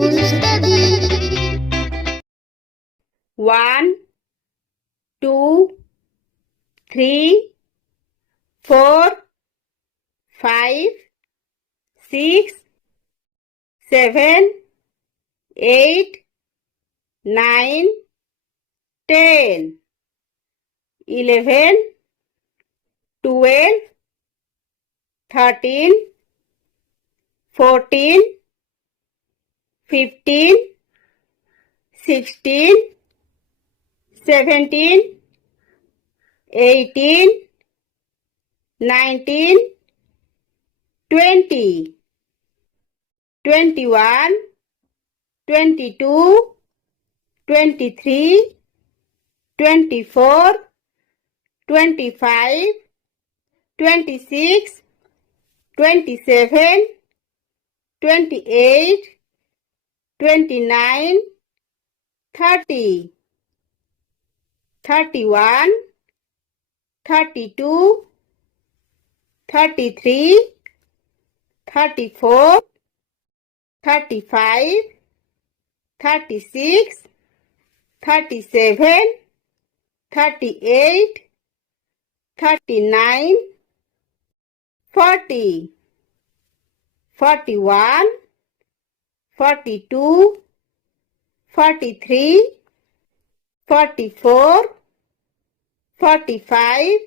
to study. 1, 2, 3, 4, 5, 6, 7, 8, 9, 10, 11, 12, 13, 14, 15, 16, 17, 18, 19, 20, 21, 22, 23, 24, 25, 26, 27, 28, 29, 30, 31, 32, 33, 34, 35, 36, 37, 38, 39, 40, 41, 42, 43, 44, 45,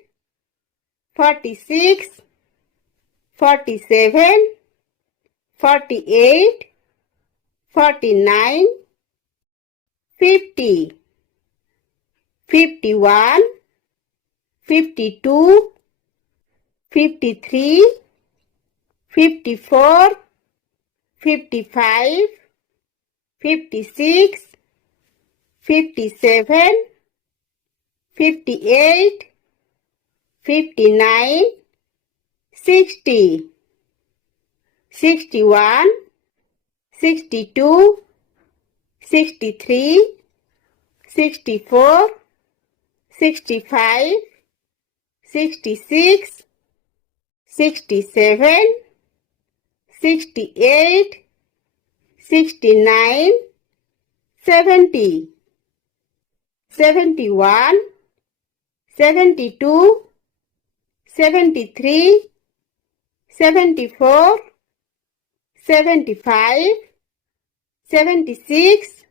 46, 47, 48, 49, 50, 51, 52, 53, 54, 55, 56, 57, 58, 59, 60, 61, 62, 63, 64, 65, 66, 67, 68, 69, 70, 71, 72, 73, 74, 75, 76,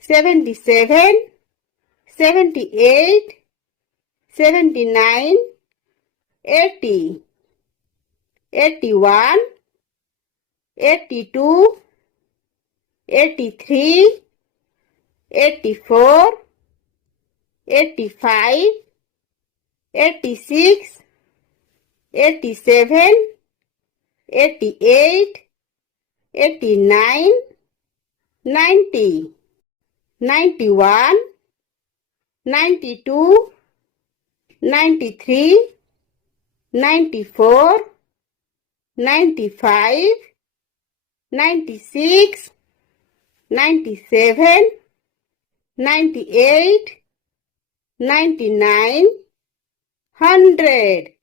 77, 78, 79, 80, 81, 82, 83, 84, 85, 86, 87, 88, 89, 90, 91, 92, 93, 94, 95, 96, 97, 98, 99, 100.